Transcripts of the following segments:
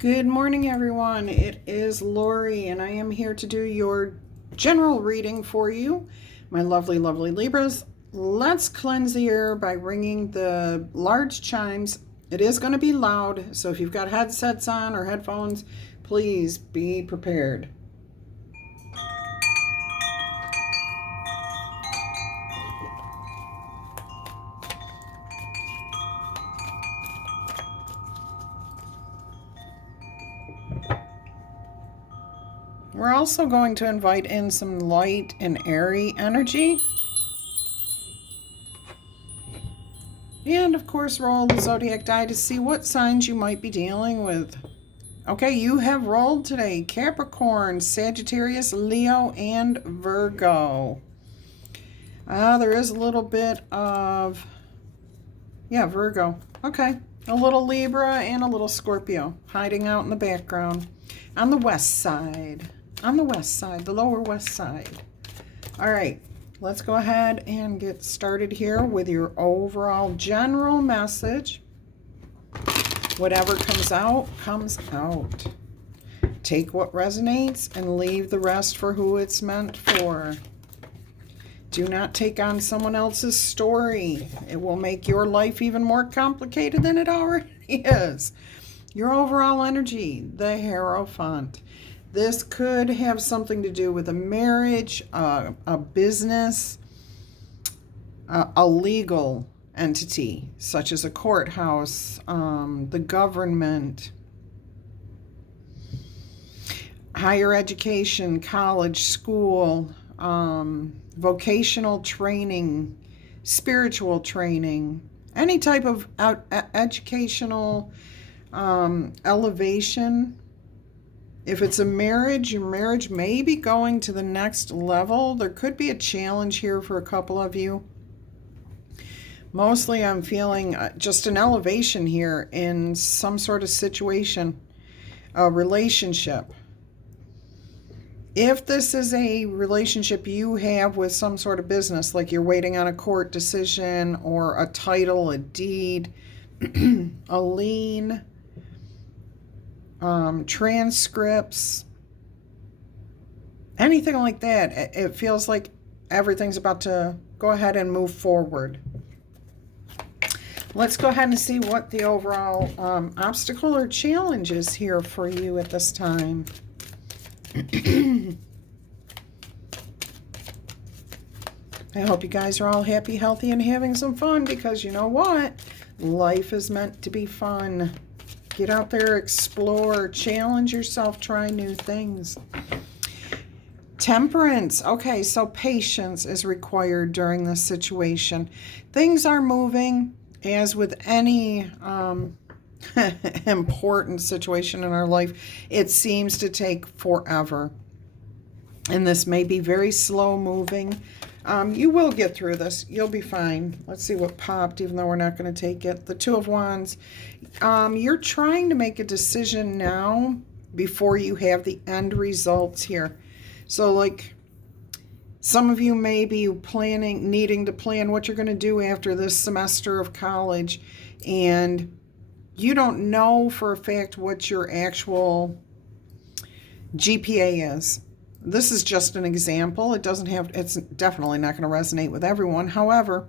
Good morning, everyone. It is Laurie, and I am here to do your general reading for you, my lovely, lovely Libras. Let's cleanse the air by ringing the large chimes. It is going to be loud, so if you've got headsets on or headphones, please be prepared. We're also going to invite in some light and airy energy. And of course, roll the zodiac die to see what signs you might be dealing with. Okay, you have rolled today Capricorn, Sagittarius, Leo, and Virgo. There is a little bit of, Virgo. Okay, a little Libra and a little Scorpio hiding out in the background on the west side. The lower west side. All right, let's go ahead and get started here with your overall general message. Whatever comes out, comes out. Take what resonates and leave the rest for who it's meant for. Do not take on someone else's story. It will make your life even more complicated than it already is. Your overall energy, the Hierophant. This could have something to do with a marriage, a business, a legal entity, such as a courthouse, the government, higher education, college, school, vocational training, spiritual training, any type of educational elevation. If it's a marriage, your marriage may be going to the next level. There could be a challenge here for a couple of you. Mostly I'm feeling just an elevation here in some sort of situation, a relationship. If this is a relationship you have with some sort of business, like you're waiting on a court decision or a title, a deed, a lien, transcripts, anything like that, it feels like everything's about to go ahead and move forward. Let's go ahead and see what the overall obstacle or challenge is here for you at this time. I hope you guys are all happy, healthy, and having some fun, because you know what? Life is meant to be fun. Get out there, explore, challenge yourself, try new things. Temperance. Okay, so patience is required during this situation. Things are moving, as with any important situation in our life. It seems to take forever. And this may be very slow moving. You will get through this. You'll be fine. Let's see what popped, even though we're not going to take it. The Two of Wands. You're trying to make a decision now before you have the end results here. So, like, some of you may be needing to plan what you're going to do after this semester of college, and you don't know for a fact what your actual GPA is. This is just an example. It's definitely not going to resonate with everyone. However,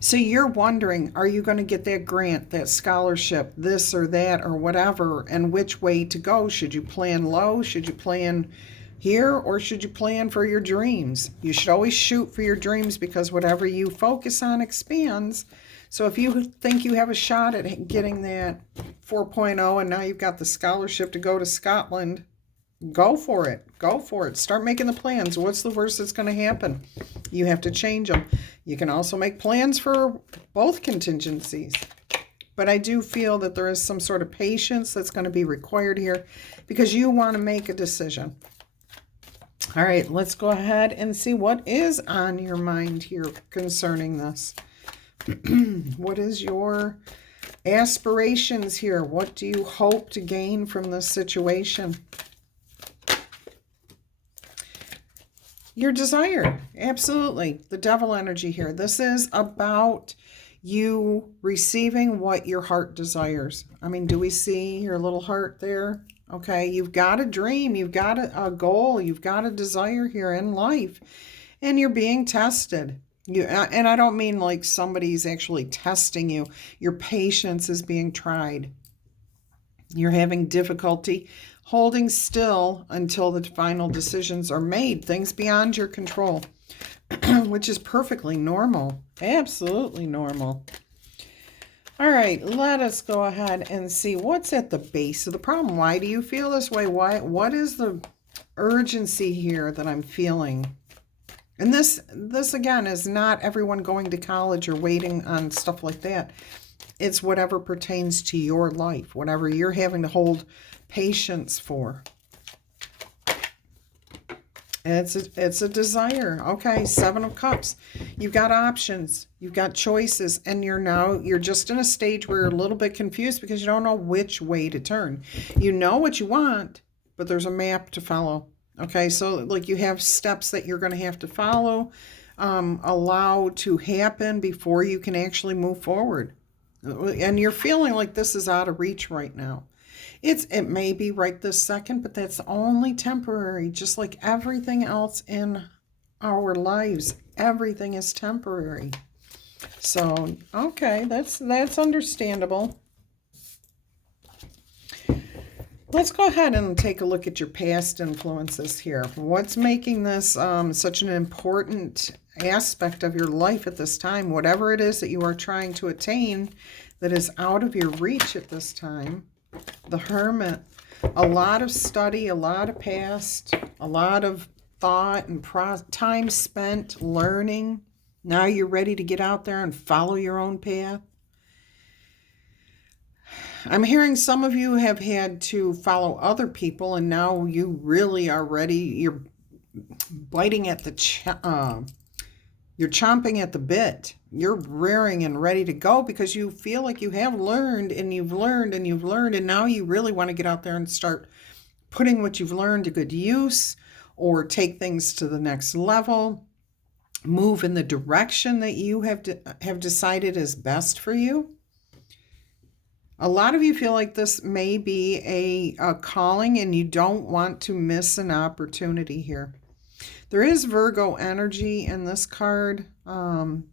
so you're wondering, are you going to get that grant, that scholarship, this or that or whatever, and which way to go? Should you plan low? Should you plan here, or should you plan for your dreams? You should always shoot for your dreams, because whatever you focus on expands. So if you think you have a shot at getting that 4.0 and now you've got the scholarship to go to Scotland, go for it. Go for it. Start making the plans. What's the worst that's going to happen? You have to change them. You can also make plans for both contingencies. But I do feel that there is some sort of patience that's going to be required here, because you want to make a decision. All right, let's go ahead and see what is on your mind here concerning this. What is your aspirations here? What do you hope to gain from this situation? Your desire, absolutely. The devil energy here. This is about you receiving what your heart desires. I mean, do we see your little heart there? Okay, you've got a dream, you've got a goal, you've got a desire here in life, and you're being tested. And I don't mean like somebody's actually testing you. Your patience is being tried. You're having difficulty holding still until the final decisions are made, things beyond your control, which is perfectly normal, absolutely normal. All right, let us go ahead and see what's at the base of the problem. Why do you feel this way? What is the urgency here that I'm feeling? And this again is not everyone going to college or waiting on stuff like that. It's whatever pertains to your life, whatever you're having to hold patience for. It's a desire. Okay, Seven of Cups. You've got options. You've got choices. And you're just in a stage where you're a little bit confused because you don't know which way to turn. You know what you want, but there's a map to follow. Okay, so like you have steps that you're going to have to follow, allow to happen before you can actually move forward. And you're feeling like this is out of reach right now. It may be right this second, but that's only temporary, just like everything else in our lives. Everything is temporary. So, okay, that's understandable. Let's go ahead and take a look at your past influences here. What's making this such an important aspect of your life at this time? Whatever it is that you are trying to attain that is out of your reach at this time. The Hermit. A lot of study, a lot of past, a lot of thought and time spent learning. Now you're ready to get out there and follow your own path. I'm hearing some of you have had to follow other people, and now you really are ready. You're biting at the you're chomping at the bit. You're rearing and ready to go because you feel like you have learned and you've learned and you've learned, and now you really want to get out there and start putting what you've learned to good use, or take things to the next level, move in the direction that you have decided is best for you. A lot of you feel like this may be a calling and you don't want to miss an opportunity here. There is Virgo energy in this card, and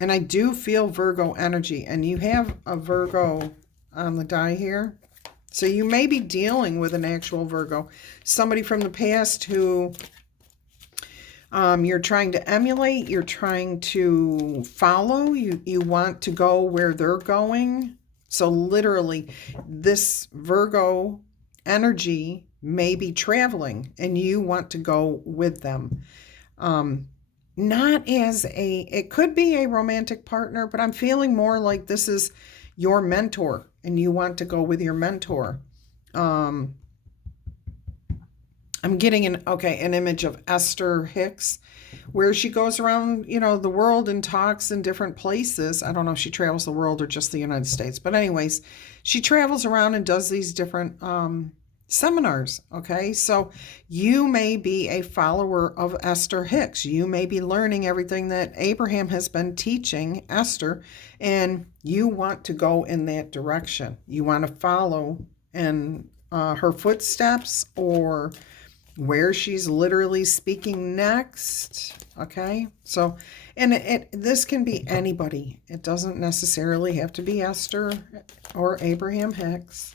I do feel Virgo energy, and you have a Virgo on the die here. So you may be dealing with an actual Virgo, somebody from the past who you're trying to emulate, you're trying to follow, you want to go where they're going. So literally, this Virgo energy may be traveling and you want to go with them. Not as it could be a romantic partner, but I'm feeling more like this is your mentor and you want to go with your mentor. I'm getting an image of Esther Hicks, where she goes around, the world and talks in different places. I don't know if she travels the world or just the United States. But anyways, she travels around and does these different seminars, okay? So you may be a follower of Esther Hicks. You may be learning everything that Abraham has been teaching Esther, and you want to go in that direction. You want to follow in her footsteps, or where she's literally speaking next, okay? So, and this can be anybody. It doesn't necessarily have to be Esther or Abraham Hicks.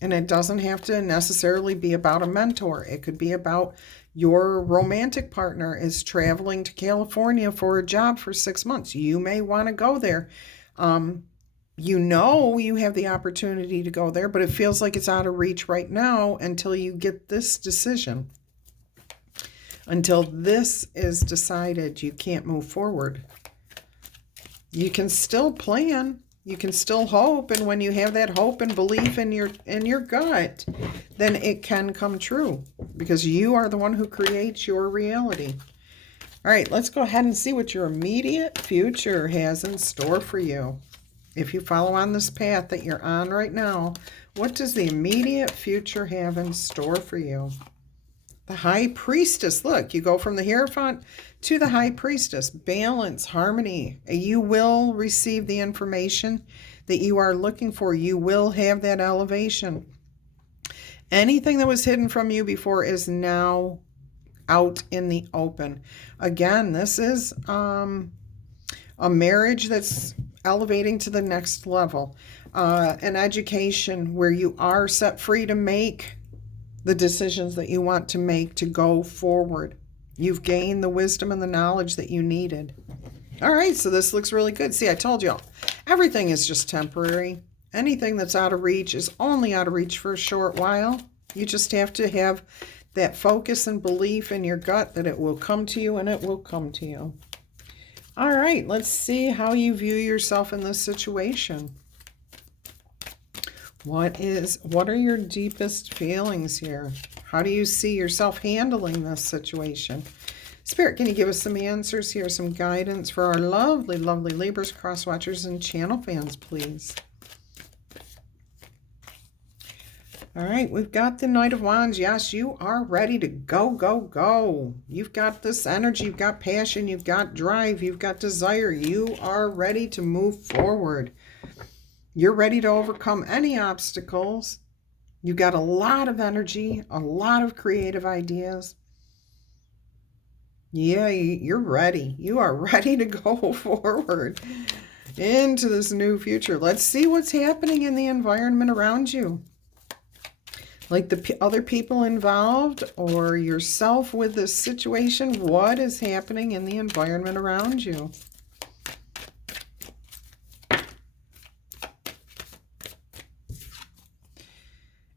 And it doesn't have to necessarily be about a mentor. It could be about your romantic partner is traveling to California for a job for 6 months. You may want to go there. You have the opportunity to go there, but it feels like it's out of reach right now until you get this decision. Until this is decided, you can't move forward. You can still plan. You can still hope, and when you have that hope and belief in your gut, then it can come true because you are the one who creates your reality. All right, let's go ahead and see what your immediate future has in store for you. If you follow on this path that you're on right now, what does the immediate future have in store for you? The High Priestess. Look, you go from the Hierophant to the High Priestess. Balance, harmony. You will receive the information that you are looking for. You will have that elevation. Anything that was hidden from you before is now out in the open. Again, this is a marriage that's elevating to the next level. An education where you are set free to make the decisions that you want to make to go forward. You've gained the wisdom and the knowledge that you needed. All right, so this looks really good. See, I told you, everything is just temporary. Anything that's out of reach is only out of reach for a short while. You just have to have that focus and belief in your gut that it will come to you, and it will come to you. All right, let's see how you view yourself in this situation. What are your deepest feelings here? How do you see yourself handling this situation? Spirit, can you give us some answers here, some guidance for our lovely, lovely Libras, cross watchers, and channel fans, please? All right, we've got the Knight of Wands. Yes, you are ready to go, go, go. You've got this energy, you've got passion, you've got drive, you've got desire. You are ready to move forward. You're ready to overcome any obstacles. You've got a lot of energy, a lot of creative ideas. Yeah, you're ready. You are ready to go forward into this new future. Let's see what's happening in the environment around you. Like the other people involved or yourself with this situation, what is happening in the environment around you?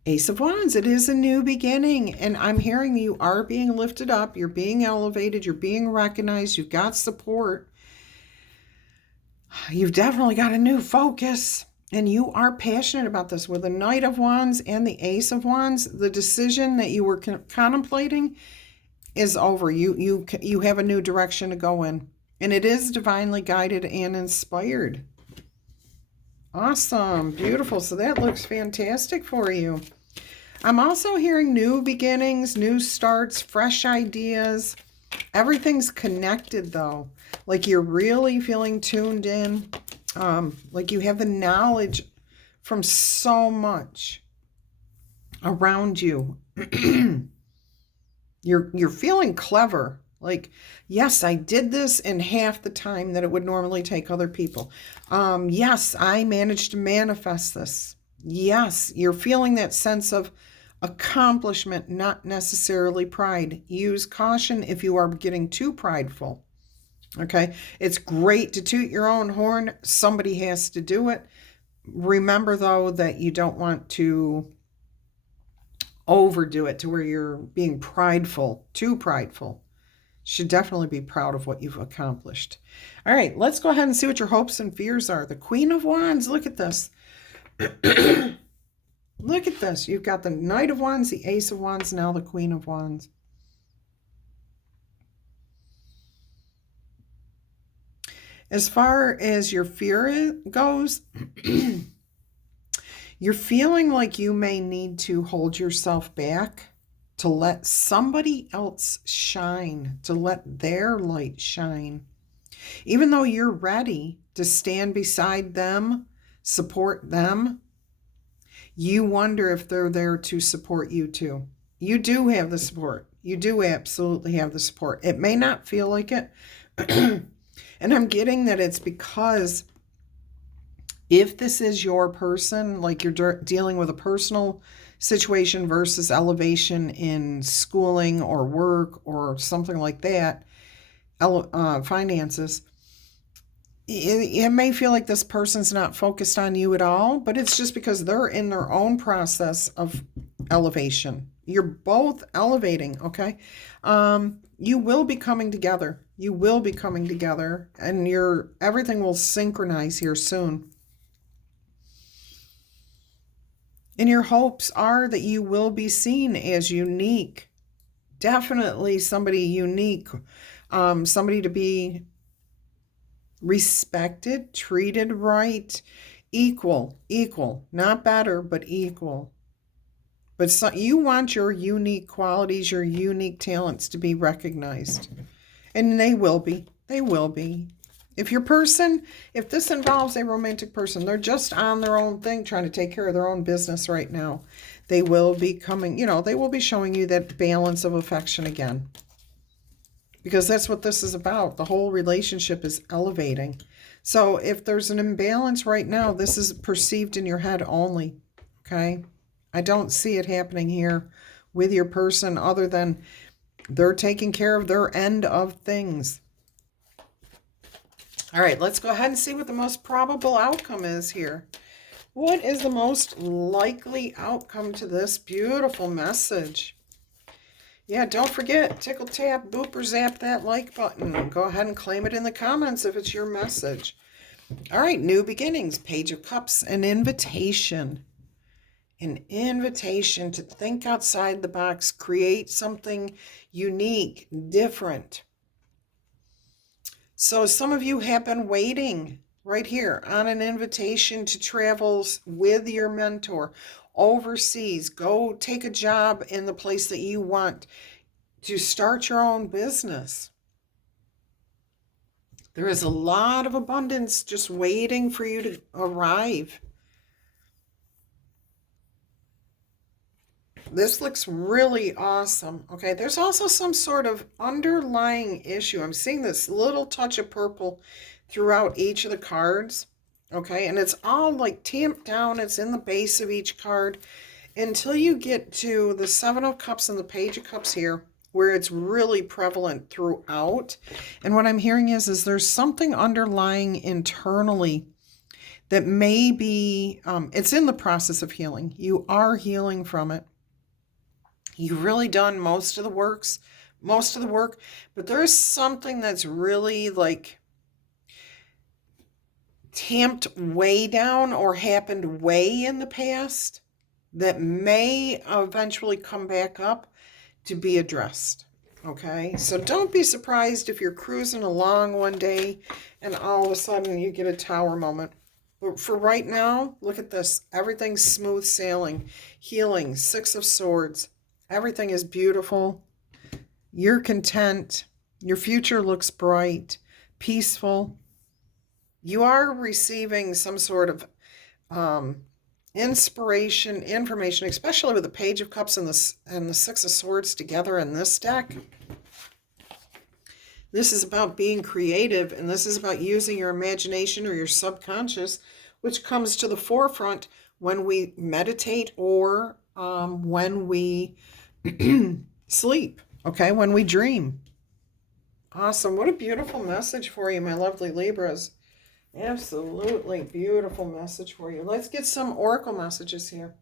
Ace of Wands, it is a new beginning, and I'm hearing you are being lifted up, you're being elevated, you're being recognized, you've got support. You've definitely got a new focus. And you are passionate about this. With the Knight of Wands and the Ace of Wands, the decision that you were contemplating is over. You have a new direction to go in. And it is divinely guided and inspired. Awesome. Beautiful. So that looks fantastic for you. I'm also hearing new beginnings, new starts, fresh ideas. Everything's connected, though. Like you're really feeling tuned in. Like you have the knowledge from so much around you. You're feeling clever. Like, yes, I did this in half the time that it would normally take other people. Yes, I managed to manifest this. Yes, you're feeling that sense of accomplishment, not necessarily pride. Use caution if you are getting too prideful. Okay, it's great to toot your own horn. Somebody has to do it. Remember, though, that you don't want to overdo it to where you're being prideful, too prideful. Should definitely be proud of what you've accomplished. All right, let's go ahead and see what your hopes and fears are. The Queen of Wands, look at this. Look at this. You've got the Knight of Wands, the Ace of Wands, now the Queen of Wands. As far as your fear goes, you're feeling like you may need to hold yourself back to let somebody else shine, to let their light shine. Even though you're ready to stand beside them, support them, you wonder if they're there to support you too. You do have the support. You do absolutely have the support. It may not feel like it. And I'm getting that it's because if this is your person, like you're dealing with a personal situation versus elevation in schooling or work or something like that, finances, it may feel like this person's not focused on you at all, but it's just because they're in their own process of elevation. You're both elevating, okay? You will be coming together. You will be coming together, and everything will synchronize here soon. And your hopes are that you will be seen as unique. Definitely somebody unique. Somebody to be respected, treated right, equal, not better, but equal. But you want your unique qualities, your unique talents to be recognized. And they will be. They will be. If this involves a romantic person, they're just on their own thing, trying to take care of their own business right now. They will be coming, they will be showing you that balance of affection again. Because that's what this is about. The whole relationship is elevating. So if there's an imbalance right now, this is perceived in your head only. Okay? I don't see it happening here with your person other than they're taking care of their end of things. All right, let's go ahead and see what the most probable outcome is here. What is the most likely outcome to this beautiful message? Yeah, don't forget, tickle, tap, boop, or zap that like button. Go ahead and claim it in the comments if it's your message. All right, new beginnings, Page of Cups, an invitation. An invitation to think outside the box, create something unique, different. So some of you have been waiting right here on an invitation to travel with your mentor overseas. Go take a job in the place that you want to start your own business. There is a lot of abundance just waiting for you to arrive. This looks really awesome. Okay, there's also some sort of underlying issue. I'm seeing this little touch of purple throughout each of the cards. Okay, and it's all like tamped down. It's in the base of each card until you get to the Seven of Cups and the Page of Cups here, where it's really prevalent throughout. And what I'm hearing is there's something underlying internally that may be, it's in the process of healing. You are healing from it. You've really done most of the work, but there's something that's really like tamped way down or happened way in the past that may eventually come back up to be addressed. Okay, so don't be surprised if you're cruising along one day and all of a sudden you get a tower moment. But for right now, look at this. Everything's smooth sailing, healing, Six of Swords. Everything is beautiful. You're content. Your future looks bright, peaceful. You are receiving some sort of inspiration, information, especially with the Page of Cups and the Six of Swords together in this deck. This is about being creative, and this is about using your imagination or your subconscious, which comes to the forefront when we meditate or when we sleep, okay, when we dream. Awesome. What a beautiful message for you, my lovely Libras. Absolutely beautiful message for you. Let's get some oracle messages here.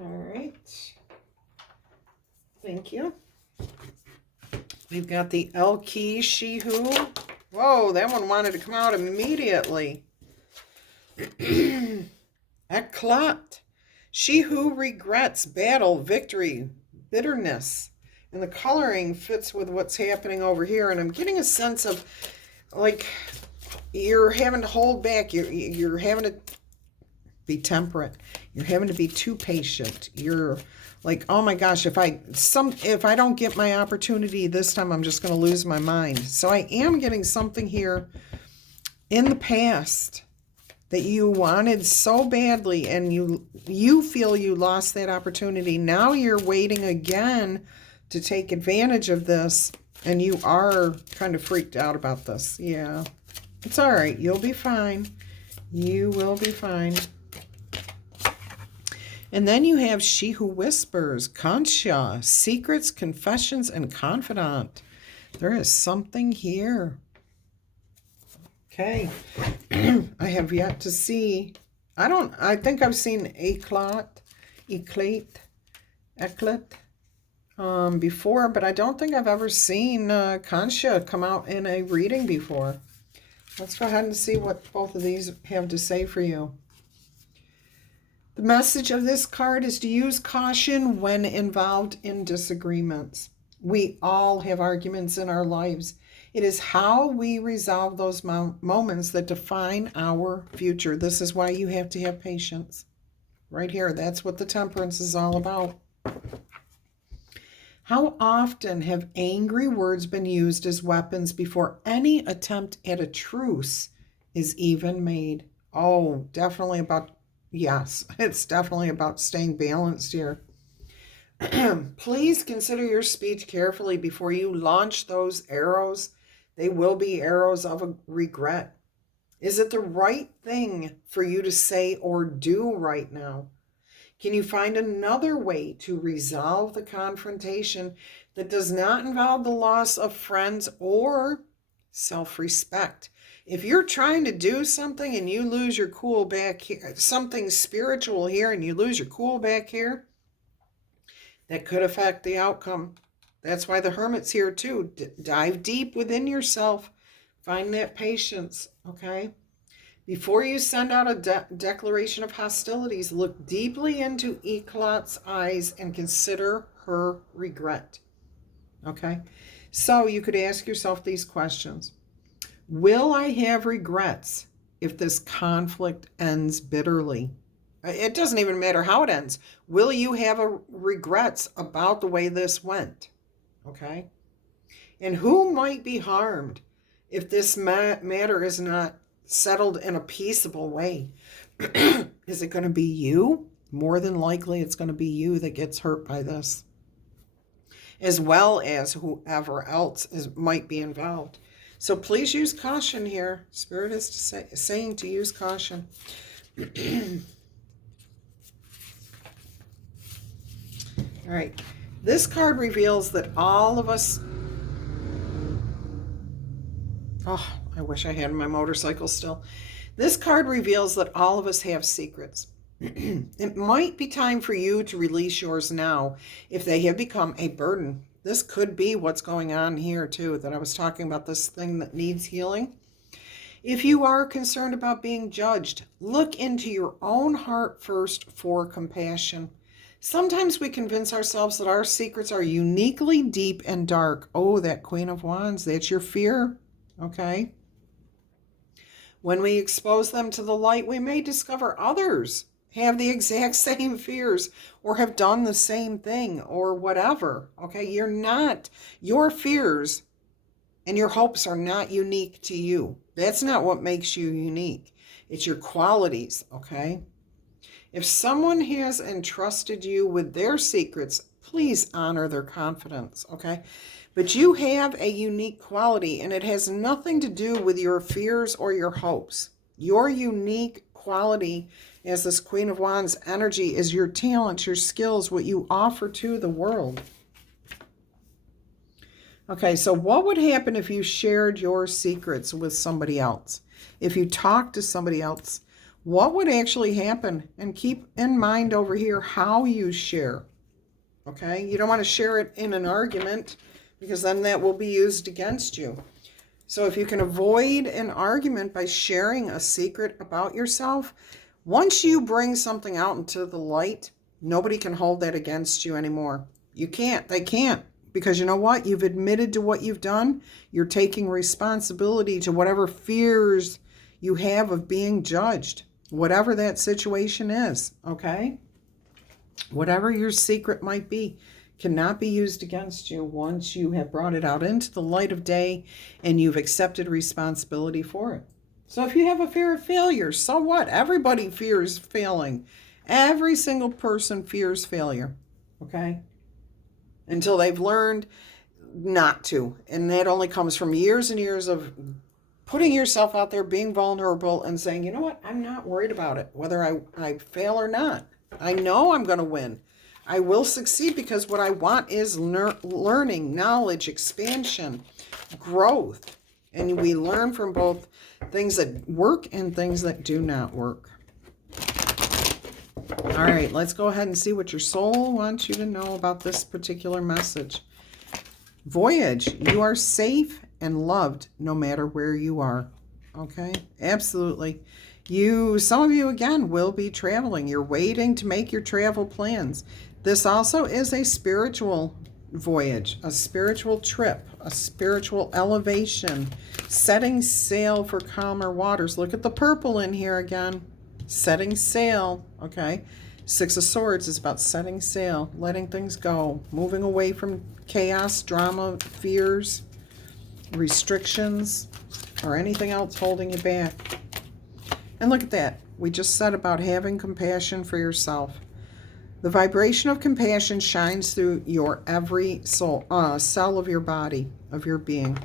All right. Thank you. We've got the El Key She Who. Whoa, that one wanted to come out immediately. Eclat. She who regrets, battle, victory, bitterness. And the coloring fits with what's happening over here. And I'm getting a sense of, like, you're having to hold back. You're having to be temperate. You're having to be too patient. You're like, oh my gosh, if I don't get my opportunity this time, I'm just going to lose my mind. So I am getting something here in the past that you wanted so badly, and you feel you lost that opportunity. Now you're waiting again to take advantage of this, and you are kind of freaked out about this. Yeah, it's all right. You'll be fine. You will be fine. And then you have She Who Whispers, Concha, Secrets, Confessions, and Confidant. There is something here. Okay. I have yet to see. I think I've seen Eclat before, but I don't think I've ever seen Concha come out in a reading before. Let's go ahead and see what both of these have to say for you. The message of this card is to use caution when involved in disagreements. We all have arguments in our lives, It is how we resolve those moments that define our future. This is why you have to have patience. Right here, that's what the temperance is all about. How often have angry words been used as weapons before any attempt at a truce is even made? Oh, definitely about, yes, it's definitely about staying balanced here. Please consider your speech carefully before you launch those arrows. They will be arrows of regret. Is it the right thing for you to say or do right now? Can you find another way to resolve the confrontation that does not involve the loss of friends or self-respect? If you're trying to do something and you lose your cool back here, something spiritual here, and you lose your cool back here, that could affect the outcome. That's why the Hermit's here too. Dive deep within yourself. Find that patience, okay? Before you send out a declaration of hostilities, look deeply into Eclat's eyes and consider her regret, okay? So you could ask yourself these questions. Will I have regrets if this conflict ends bitterly? It doesn't even matter how it ends. Will you have regrets about the way this went? Okay? And who might be harmed if this matter is not settled in a peaceable way? Is it going to be you? More than likely, it's going to be you that gets hurt by this, as well as whoever else might be involved. So please use caution here. Spirit is saying to use caution. All right, this card reveals that all of us, oh, I wish I had my motorcycle still. This card reveals that all of us have secrets. It might be time for you to release yours now if they have become a burden. This could be what's going on here too, that I was talking about, this thing that needs healing. If you are concerned about being judged, look into your own heart first for compassion. Sometimes we convince ourselves that our secrets are uniquely deep and dark. Oh, that Queen of Wands, that's your fear, okay? When we expose them to the light, we may discover others have the exact same fears or have done the same thing or whatever, okay? Your fears and your hopes are not unique to you. That's not what makes you unique. It's your qualities, okay? If someone has entrusted you with their secrets, please honor their confidence, okay? But you have a unique quality, and it has nothing to do with your fears or your hopes. Your unique quality as this Queen of Wands energy is your talents, your skills, what you offer to the world. Okay, so what would happen if you shared your secrets with somebody else? If you talked to somebody else, what would actually happen? And keep in mind over here how you share, okay? You don't want to share it in an argument because then that will be used against you. So if you can avoid an argument by sharing a secret about yourself, once you bring something out into the light, nobody can hold that against you anymore. You can't. They can't. Because you know what? You've admitted to what you've done. You're taking responsibility to whatever fears you have of being judged. Whatever that situation is, okay? Whatever your secret might be cannot be used against you once you have brought it out into the light of day and you've accepted responsibility for it. So if you have a fear of failure, so what? Everybody fears failing. Every single person fears failure, okay? Until they've learned not to. And that only comes from years and years of putting yourself out there, being vulnerable, and saying, you know what, I'm not worried about it, whether I fail or not. I know I'm going to win. I will succeed because what I want is learning, knowledge, expansion, growth. And we learn from both things that work and things that do not work. All right, let's go ahead and see what your soul wants you to know about this particular message. Voyage, you are safe and loved no matter where you are. Okay, absolutely. Some of you, again, will be traveling. You're waiting to make your travel plans. This also is a spiritual voyage, a spiritual trip, a spiritual elevation, setting sail for calmer waters. Look at the purple in here again. Setting sail, okay? Six of Swords is about setting sail, letting things go, moving away from chaos, drama, fears, restrictions, or anything else holding you back. And look at that. We just said about having compassion for yourself. The vibration of compassion shines through your every cell of your body, of your being.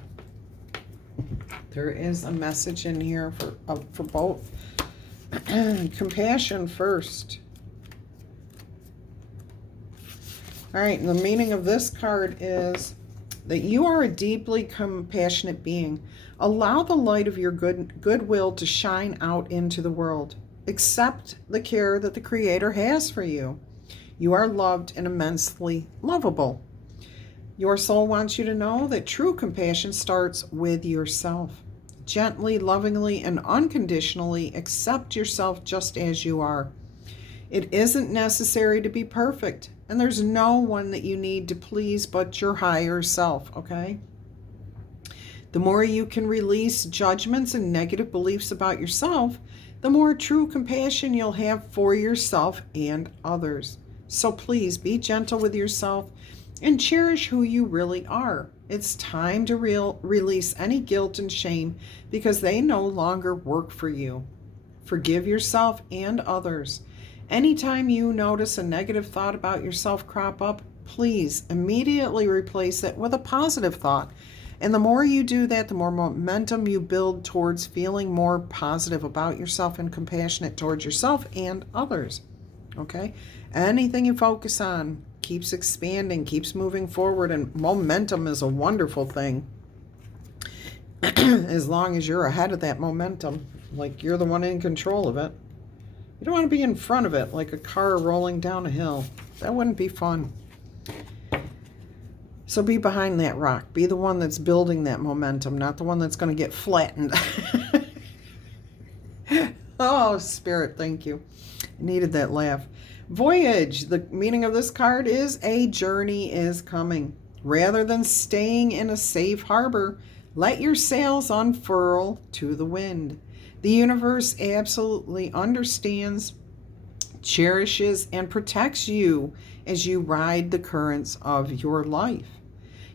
There is a message in here for both. Compassion first. All right, and the meaning of this card is that you are a deeply compassionate being. Allow the light of your goodwill to shine out into the world. Accept the care that the Creator has for you. You are loved and immensely lovable. Your soul wants you to know that true compassion starts with yourself. Gently, lovingly, and unconditionally accept yourself just as you are. It isn't necessary to be perfect, and there's no one that you need to please but your higher self, okay? The more you can release judgments and negative beliefs about yourself, the more true compassion you'll have for yourself and others. So please be gentle with yourself and cherish who you really are. It's time to release any guilt and shame because they no longer work for you. Forgive yourself and others. Anytime you notice a negative thought about yourself crop up, please immediately replace it with a positive thought. And the more you do that, the more momentum you build towards feeling more positive about yourself and compassionate towards yourself and others. Okay? Anything you focus on keeps expanding, keeps moving forward, and momentum is a wonderful thing. As long as you're ahead of that momentum, like you're the one in control of it. You don't want to be in front of it like a car rolling down a hill. That wouldn't be fun. So be behind that rock. Be the one that's building that momentum, not the one that's going to get flattened. Oh, Spirit, thank you. I needed that laugh. Voyage. The meaning of this card is a journey is coming. Rather than staying in a safe harbor, let your sails unfurl to the wind. The universe absolutely understands, cherishes, and protects you as you ride the currents of your life.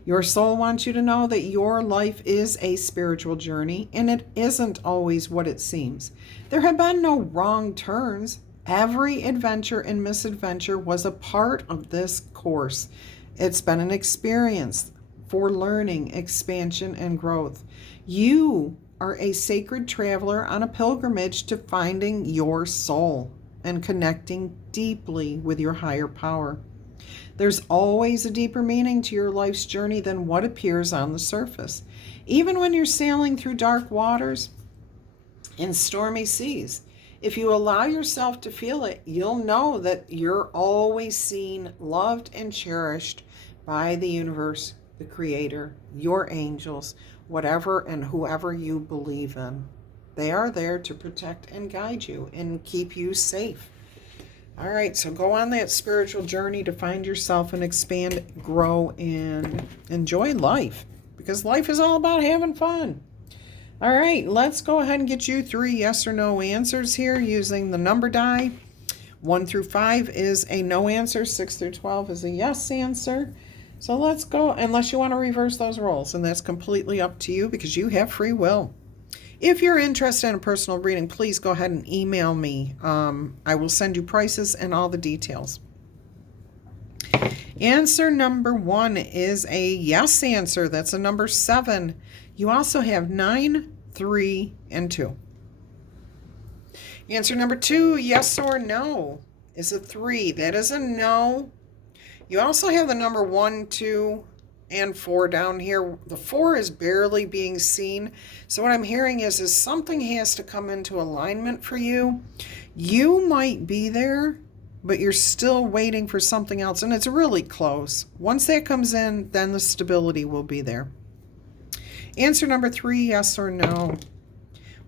Your soul wants you to know that your life is a spiritual journey, and it isn't always what it seems. There have been no wrong turns. Every adventure and misadventure was a part of this course. It's been an experience for learning, expansion, and growth. You are a sacred traveler on a pilgrimage to finding your soul and connecting deeply with your higher power. There's always a deeper meaning to your life's journey than what appears on the surface. Even when you're sailing through dark waters and stormy seas, if you allow yourself to feel it, you'll know that you're always seen, loved, and cherished by the universe, the Creator, your angels, whatever and whoever you believe in. They are there to protect and guide you and keep you safe. All right, so go on that spiritual journey to find yourself and expand, grow, and enjoy life, because life is all about having fun. All right, let's go ahead and get you 3 yes or no answers here using the number die. 1 through 5 is a no answer. 6 through 12 is a yes answer. So let's go, unless you want to reverse those roles, and that's completely up to you because you have free will. If you're interested in a personal reading, please go ahead and email me. I will send you prices and all the details. Answer number 1 is a yes answer. That's a number 7. You also have 9, 3, and 2. Answer number 2, yes or no, is a 3. That is a no. You also have the number 1, 2, and 4 down here. The 4 is barely being seen. So what I'm hearing is something has to come into alignment for you. You might be there, but you're still waiting for something else, and it's really close. Once that comes in, then the stability will be there. Answer number 3, yes or no.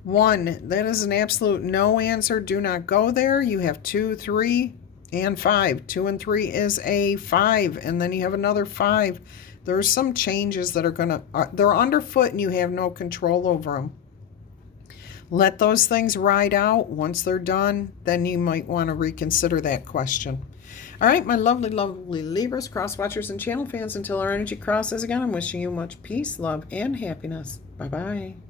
1, that is an absolute no answer. Do not go there. You have 2, 3, and 5. 2 and 3 is a 5, and then you have another 5. There's some changes that are going to, they're underfoot and you have no control over them. Let those things ride out. Once they're done, then you might want to reconsider that question. All right, my lovely, lovely Libras, cross watchers, and channel fans, until our energy crosses again, I'm wishing you much peace, love, and happiness. Bye-bye.